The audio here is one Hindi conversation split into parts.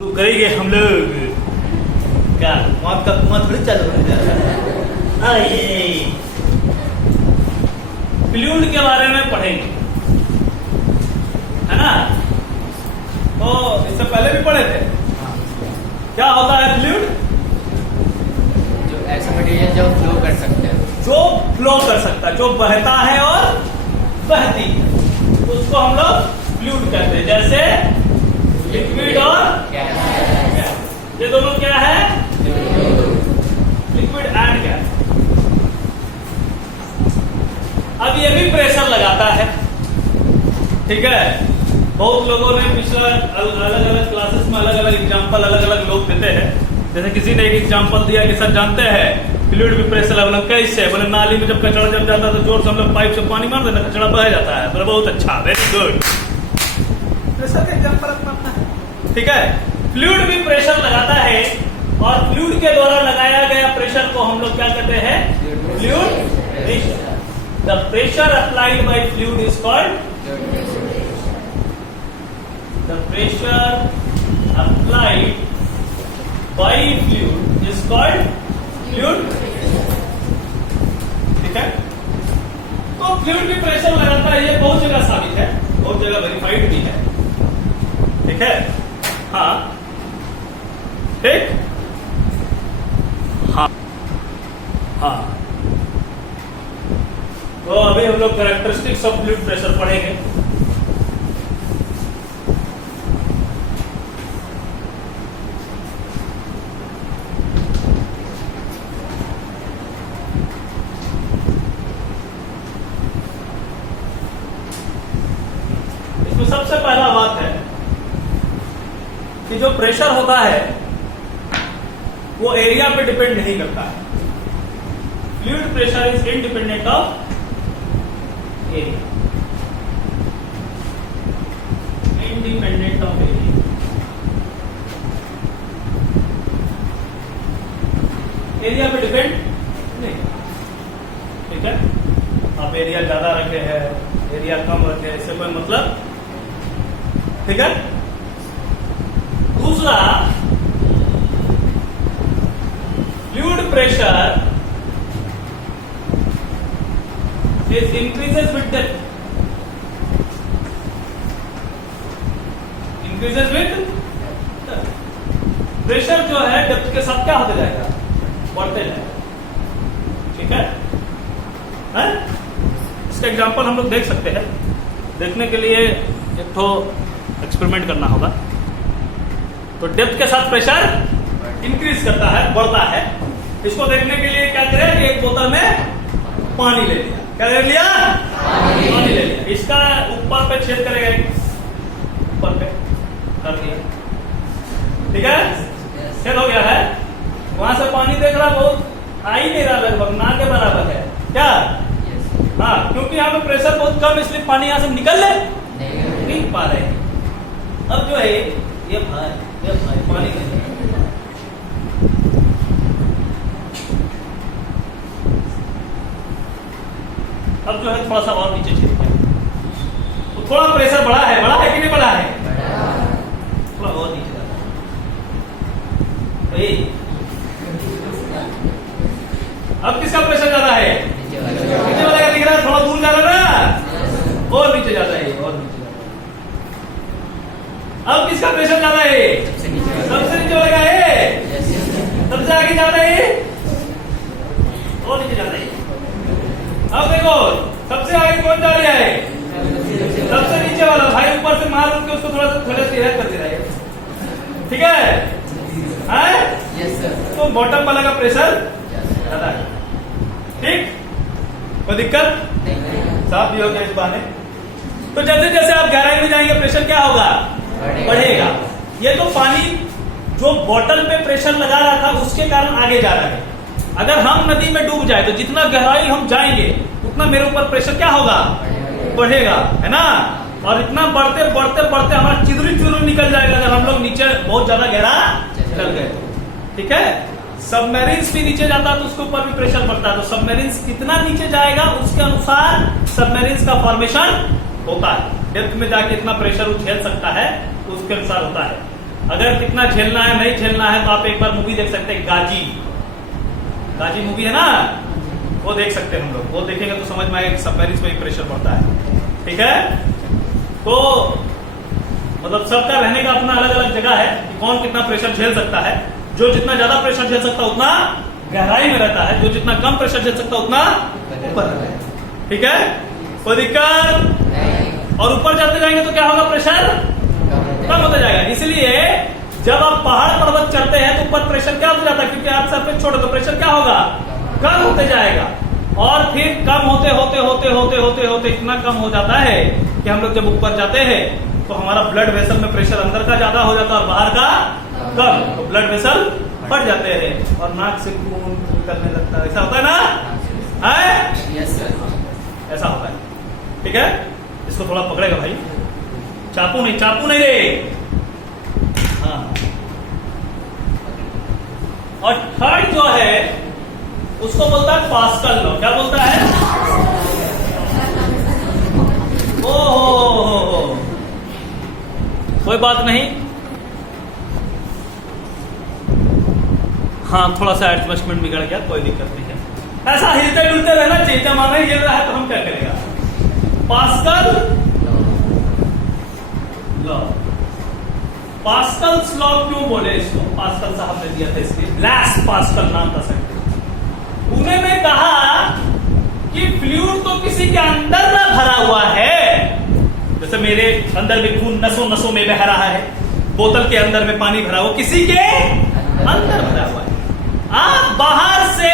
तो करेंगे हम लोग क्या मौत का कुआं थोड़ी चालू हो जाएगा। आइए फ्लूइड के बारे में पढ़ेंगे, है ना। तो इससे पहले भी पढ़े थे। क्या होता है फ्लूइड? जो ऐसा मटेरियल जो फ्लो कर सकते हैं, जो फ्लो कर सकता है, जो बहता है और बहती है, उसको हम लोग फ्लूइड कहते हैं। जैसे लिक्विड और गैस, ये दोनों क्या है? Liquid and gas. अब ये भी प्रेशर लगाता है, ठीक है। बहुत लोगों ने पिछला अलग अलग क्लासेस में अलग अलग एग्जांपल अलग अलग लोग देते हैं। जैसे किसी ने एक एग्जांपल दिया कि सर जानते हैं फ्लूइड भी प्रेशर लगना कैसे? बोले नाली में जब कचरा जब जाता है तो जोर से हम लोग पाइप से पानी मार देना, कचरा बह जाता है। बोले बहुत अच्छा, वेरी गुड। प्रेशर का एग्जांपल अपना है, ठीक है। फ्लूइड भी प्रेशर लगाता है और फ्लूइड के द्वारा लगाया गया प्रेशर को हम लोग क्या कहते हैं? Fluid pressure. The pressure applied by fluid is called, the pressure applied by fluid is called fluid, ठीक है। तो फ्लूइड भी प्रेशर लगाता है, ये बहुत जगह साबित है, बहुत जगह वेरीफाइड भी है, ठीक है। हाँ ठीक, हाँ हाँ। तो अभी हम लोग कैरेक्टरिस्टिक्स ऑफ फ्लूइड प्रेशर पढ़ेंगे। इसमें सबसे पहला बात है कि जो प्रेशर होता है वो एरिया पे डिपेंड नहीं करता है। Fluid pressure is independent of area, independent of area. Area पे डिपेंड नहीं, ठीक है। आप एरिया ज्यादा रखे हैं, एरिया कम रखे, इससे कोई मतलब, ठीक है। दूसरा, fluid pressure is increases with depth, increases with pressure जो है डेप्थ के साथ क्या होते जाएगा? बढ़ते जाएगा, ठीक है। इसका एग्जांपल हम लोग देख सकते हैं। देखने के लिए एक तो एक्सपेरिमेंट करना होगा। तो डेप्थ के साथ प्रेशर इंक्रीज करता है, बढ़ता है। इसको देखने के लिए क्या करें? एक बोतल में पानी ले लिया। क्या ले लिया? पानी ले लिया। इसका ऊपर पे छेद करेगा, ऊपर पे कर दिया, ठीक है। छेद हो गया है, वहां से पानी देख रहा, बहुत आ ही नहीं रहा, लगभग ना के बराबर है क्या? हाँ, क्योंकि यहाँ पे प्रेशर बहुत कम, इसलिए पानी यहाँ से निकल नहीं पा रहे। अब जो है ये भाई पानी नहीं, अब जो है थोड़ा सा और नीचे चले गया, तो थोड़ा प्रेशर बढ़ा है कि नहीं बढ़ा है? थोड़ा और नीचे जाता है। अब किसका प्रेशर ज्यादा है? नीचे वाले का दिख रहा है, थोड़ा दूर जा रहा है ना, और नीचे जाता है, और नीचे जाता है। अब किसका प्रेशर ज्यादा है? सबसे नीचे वाले का है, सबसे आगे जाता है, और नीचे जाता है। अब देखो सबसे आगे कौन जा रहा है? सबसे नीचे वाला। भाई ऊपर से मार के उसको थोड़ा सी हेल्प करते रहे, ठीक है। तो बॉटम वाला का प्रेशर ज्यादा है, ठीक। कोई दिक्कत? साफ भी हो गया इस बहाने। तो जैसे जैसे आप गहराई में जाएंगे प्रेशर क्या होगा? बढ़ेगा। ये तो पानी जो बोतल पे प्रेशर लगा रहा था उसके कारण आगे जा रहा है। अगर हम नदी में डूब जाए तो जितना गहराई हम जाएंगे उतना मेरे ऊपर प्रेशर क्या होगा? बढ़ेगा, है ना। और इतना बढ़ते बढ़ते बढ़ते हमारा चिदरी निकल जाएगा अगर हम लोग नीचे बहुत ज्यादा गहरा चल गए, ठीक है। सबमरीन्स भी नीचे जाता है तो उसके ऊपर भी प्रेशर बढ़ता है। तो सबमरीन्स कितना नीचे जाएगा उसके अनुसार सबमरीन्स का फॉर्मेशन होता है। डेप्थ में जाके इतना प्रेशर झेल सकता है तो उसके अनुसार होता है। अगर कितना झेलना है नहीं झेलना है तो आप एक बार मूवी देख सकते हैं, गाजी। गाजी मूवी है ना, वो देख सकते हैं हम लोग। वो देखेंगे तो समझ में आएगा कि सबमरीन में प्रेशर पड़ता है। ठीक है, तो मतलब सबका रहने का अपना अलग अलग जगह है कि कौन कितना प्रेशर झेल सकता है। जो जितना ज्यादा प्रेशर झेल सकता है उतना गहराई में रहता है, जो जितना कम प्रेशर झेल सकता है उतना ऊपर रहता है। ठीक है, कोई दिक्कत? और ऊपर जाते जाएंगे तो क्या होगा, प्रेशर कम होता जाएगा। इसलिए जब आप पहाड़ पर्वत चढ़ते हैं तो ऊपर प्रेशर क्या हो जाता है, क्योंकि आप सरफेस छोड़ो तो प्रेशर क्या होगा, कम होते जाएगा। और फिर कम होते होते होते होते होते होते इतना कम हो जाता है कि हम लोग जब ऊपर जाते हैं तो हमारा ब्लड वेसल में प्रेशर अंदर का ज्यादा हो जाता है और बाहर का कम, तो ब्लड वेसल फट जाते हैं और नाक से खून निकलने लगता है। ऐसा होता है ना, है? यस सर, ऐसा होता है। ठीक है, इसको थोड़ा पकड़ेगा भाई, चाकू नहीं, चाकू नहीं रे। हाँ, और थर्ड जो है उसको बोलता है पास्कल लॉ। क्या बोलता है? ओहो, कोई बात नहीं। हाँ, थोड़ा सा एडजस्टमेंट बिगड़ गया, कोई दिक्कत नहीं है। ऐसा हिलते डुलते रहना चाहिए, जब माना हिल रहा है तो हम क्या करेगा, पास्कल लॉ। पास्कल्स लॉ क्यों बोले इसको? पास्कल साहब ने दिया था इसके, ब्लैस पास्कल नाम था सर। उन्होंने कहा कि फ्लूइड तो किसी के अंदर ना भरा हुआ है, जैसे मेरे अंदर में खून नसों नसों में बह रहा है, बोतल के अंदर में पानी भरा हुआ, किसी के अंदर भरा हुआ है। आप बाहर से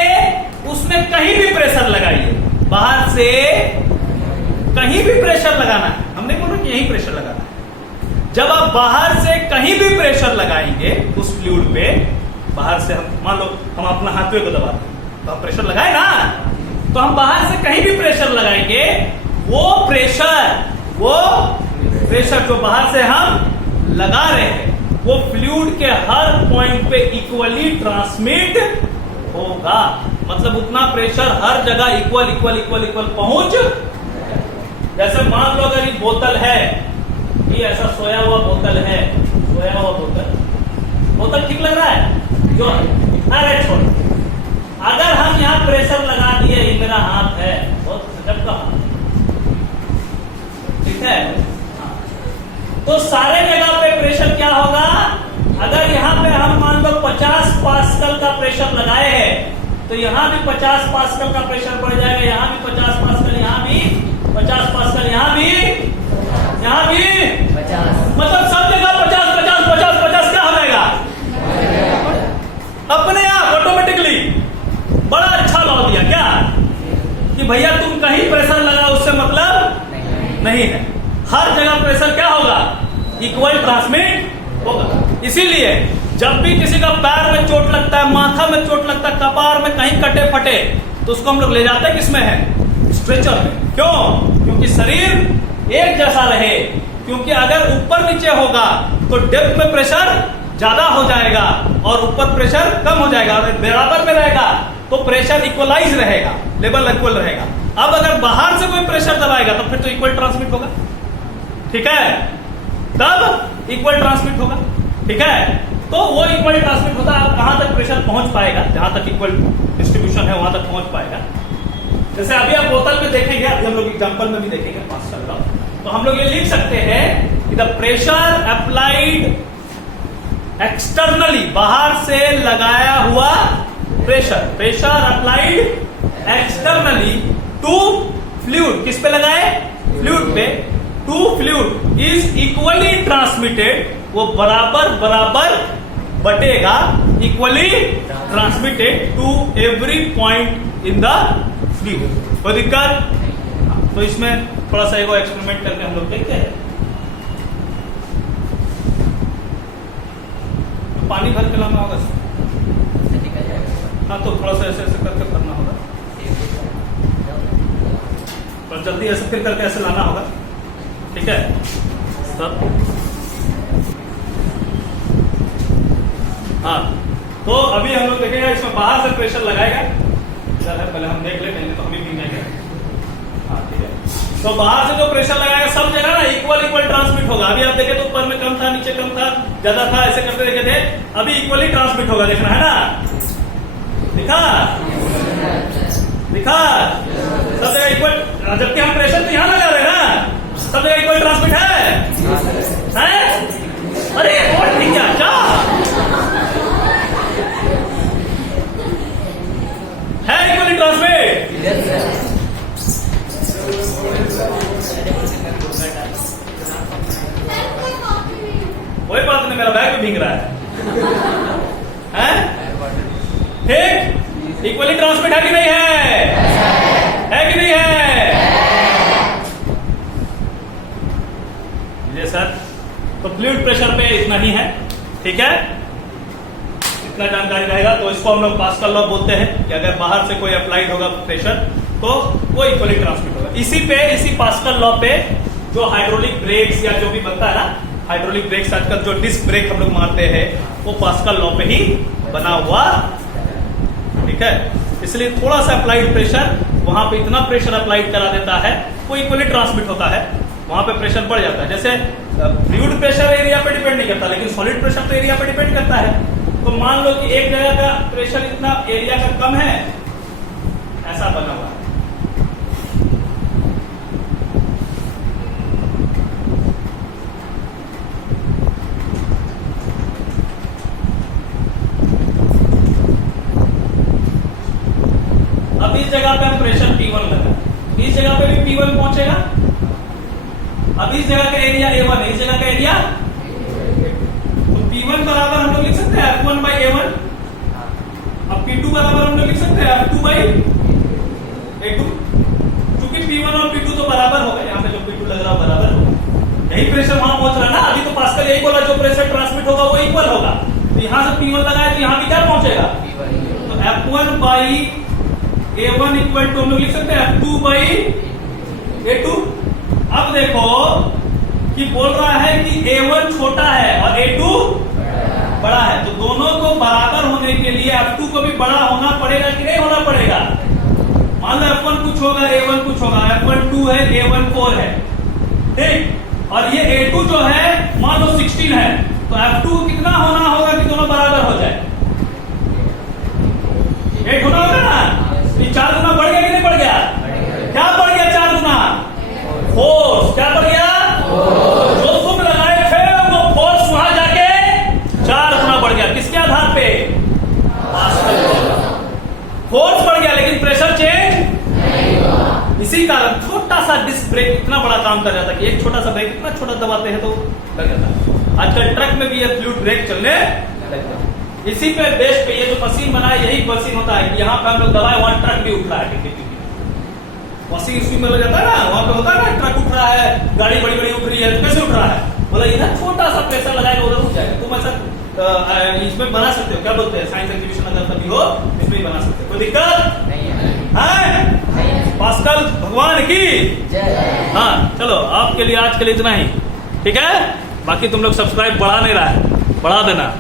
उसमें कहीं भी प्रेशर लगाइए, बाहर से कहीं भी प्रेशर लगाना है, हमने बोला कि यही प्रेशर लगाना है। जब आप बाहर से कहीं भी प्रेशर लगाएंगे उस फ्लूइड पे, बाहर से हम मान लो हम अपना हाथवे को दबाते हैं तो हम प्रेशर लगाए ना, तो हम बाहर से कहीं भी प्रेशर लगाएंगे, वो प्रेशर जो बाहर से हम लगा रहे हैं वो फ्लूइड के हर पॉइंट पे इक्वली ट्रांसमिट होगा। मतलब उतना प्रेशर हर जगह इक्वल इक्वल इक्वल इक्वल पहुंच। जैसे मान लो अगर ये बोतल है, ये ऐसा सोया हुआ बोतल है, सोया हुआ बोतल ठीक लग रहा है जो, अरे छोड़, अगर हम यहाँ प्रेशर लगा दिए, ये मेरा हाथ है, बहुत गजब का हाथ, ठीक है, तो सारे जगह पे प्रेशर क्या होगा, अगर यहाँ पे हम मान लो 50 पास्कल का प्रेशर लगाए हैं तो यहाँ भी 50 पास्कल का प्रेशर पड़ जाएगा, यहाँ भी 50 पास्कल, यहाँ भी 50 पास्कल, यहाँ भी 50, मतलब सब जगह 50 50 50 50 क्या हो जाएगा अपने आप ऑटोमेटिकली। बड़ा अच्छा लॉ दिया क्या कि भैया तुम कहीं प्रेशर लगा उससे मतलब नहीं है, हर जगह प्रेशर क्या होगा, इक्वल ट्रांसमिट होगा। इसीलिए जब भी किसी का पैर में चोट लगता है, माथा में चोट लगता है, कपार में कहीं कटे फटे, तो उसको हम लोग ले जाते हैं किसमें है, स्ट्रेचर में। क्यों? क्योंकि शरीर एक जैसा रहे, क्योंकि अगर ऊपर नीचे होगा तो डेप्थ में प्रेशर ज्यादा हो जाएगा और ऊपर प्रेशर कम हो जाएगा, और बराबर में रहेगा तो प्रेशर इक्वलाइज रहेगा, लेवल इक्वल रहेगा। अब अगर बाहर से कोई प्रेशर दबाएगा तो फिर तो इक्वल ट्रांसमिट होगा, ठीक है, तब इक्वल ट्रांसमिट होगा, ठीक है। तो वो इक्वल ट्रांसमिट होता है, कहां तक प्रेशर पहुंच पाएगा, जहां तक इक्वल डिस्ट्रीब्यूशन है वहां तक पहुंच पाएगा। जैसे अभी आप बोतल में देखेंगे, अभी हम लोग एग्जांपल में भी देखेंगे, पास कर रहा हूं, तो हम लोग ये लिख सकते हैं कि द प्रेशर अप्लाइड एक्सटर्नली, बाहर से लगाया हुआ pressure applied externally to fluid, किस पे लगाए, फ्लूइड पे, to fluid is equally transmitted, वो बराबर बराबर बटेगा, equally transmitted to every point in the fluid. कोई दिक्कत? तो इसमें थोड़ा सा एगो एक्सपेरिमेंट करके हम लोग देखते हैं। पानी भर के लाना होगा, हाँ, तो थोड़ा सा ऐसे ऐसे करके करना होगा, तो जल्दी ऐसे फिर करके ऐसे लाना होगा, ठीक है सब। हाँ, तो अभी हम लोग देखेंगे इसमें बाहर से प्रेशर लगाएगा, पहले हम देख ले, नहीं तो हम भी जाएंगे। हाँ, ठीक है। तो बाहर से जो प्रेशर लगाएगा सब जगह ना इक्वल इक्वल ट्रांसमिट होगा। अभी आप देखे तो ऊपर में कम था, नीचे कम था, ज्यादा था, ऐसे करते देखे थे। अभी इक्वली ट्रांसमिट होगा, देखना है ना। दिखा दिखा सब जगह इक्वल, जबकि हम प्रेशर तो यहाँ लगा रहे हैं ना, सब जगह इक्वल ट्रांसमिट है? अरे और ठीक है क्या है इक्वली ट्रांसमिट? कोई बात नहीं, मेरा बैग भी भीग रहा है ठीक। इक्वली ट्रांसमिट है कि नहीं है? है कि नहीं है? जी सर। तो फ्लूइड प्रेशर पे इतना ही है, ठीक है, इतना जानकारी रहेगा। तो इसको हम लोग पास्कल लॉ बोलते हैं कि अगर बाहर से कोई अप्लाइड होगा प्रेशर तो वो इक्वली ट्रांसमिट होगा। इसी पास्कल लॉ पे जो हाइड्रोलिक ब्रेक्स या जो भी बनता है ना, हाइड्रोलिक ब्रेक्स आजकल जो डिस्क ब्रेक हम लोग मारते हैं वो पास्कल लॉ पे ही बना हुआ, ठीक है। इसलिए थोड़ा सा अप्लाइड प्रेशर, वहां पे इतना प्रेशर अप्लाइड करा देता है वो इक्वली ट्रांसमिट होता है, वहां पे प्रेशर बढ़ जाता है। जैसे फ्लूइड प्रेशर एरिया पे डिपेंड नहीं करता, लेकिन सॉलिड प्रेशर तो एरिया पे डिपेंड करता है। तो मान लो कि एक जगह का प्रेशर इतना एरिया का कम है, ऐसा बना हुआ है। अब इस जगह पे हम प्रेशर P1 लगा, इस जगह पे भी P1 पहुंचेगा। अब इस जगह का एरिया A1 है, इस जगह का एरिया, तो P1 बराबर हम लोग लिख सकते हैं F1 by A1। अब P2 बराबर हम लोग लिख सकते हैं F2 by A2, क्योंकि P1 और P2 तो बराबर हो गए। यहाँ पे जो P2 लग रहा है बराबर होगा, यही प्रेशर वहां पहुंच रहा है ना। अभी तो पास्कल यही बोला, जो प्रेशर ट्रांसमिट होगा वो इक्वल होगा। तो यहाँ से P1 लगाए तो यहाँ भी क्या पहुंचेगा? तो F1 by A1 equal to हम लोग लिख सकते हैं F2 by A2। अब देखो कि बोल रहा है कि A1 छोटा है और A2 बड़ा है, तो दोनों को बराबर होने के लिए F2 को भी बड़ा होना पड़ेगा कि नहीं होना पड़ेगा? मान लो F1 कुछ होगा, A1 कुछ होगा, F1 2 है, A1 4 है, ठीक। और ये A2 जो है मान लो 16 है, तो F2 कितना होना होगा कि दोनों बराबर हो जाए? 8 होना होगा ना। 4 गुना बढ़ गया कि नहीं बढ़ गया? क्या बढ़ गया? 4 गुना फोर्स। क्या बढ़ गया? जो तुम लगाए थे वो फोर्स वहां जाके 4 गुना बढ़ गया। किसके आधार पे? फोर्स बढ़ गया, लेकिन प्रेशर चेंज नहीं हुआ। इसी कारण छोटा सा डिस्क ब्रेक इतना बड़ा काम कर जाता है कि एक छोटा सा ब्रेक इतना छोटा दबाते हैं तो लग जाता है। आजकल ट्रक में भी ये फ्लूइड ब्रेक चलने लगता है। इसी पे बेस पे ये जो मशीन बनाए, यही मशीन होता है कि यहाँ पे हम लोग दबाए, वहां ट्रक भी उठ रहा है। मशीन इसी में लग जाता है ना, वहां पे होता है ना, ट्रक उठ रहा है, गाड़ी बड़ी बड़ी उठ रही है, कैसे उठ रहा है? बोला इधर छोटा सा प्रेशर लगाएगा उधर उठ जाएगा। तुम ऐसा इसमें बना सकते हो, क्या बोलते हैं, साइंस एग्जीबिशन अगर कभी हो इसमें बना सकते हो, कोई दिक्कत नहीं है। पास्कल भगवान की हाँ। चलो आपके लिए आज के लिए इतना ही, ठीक है। बाकी तुम लोग सब्सक्राइब बढ़ा नहीं रहा है, बढ़ा देना।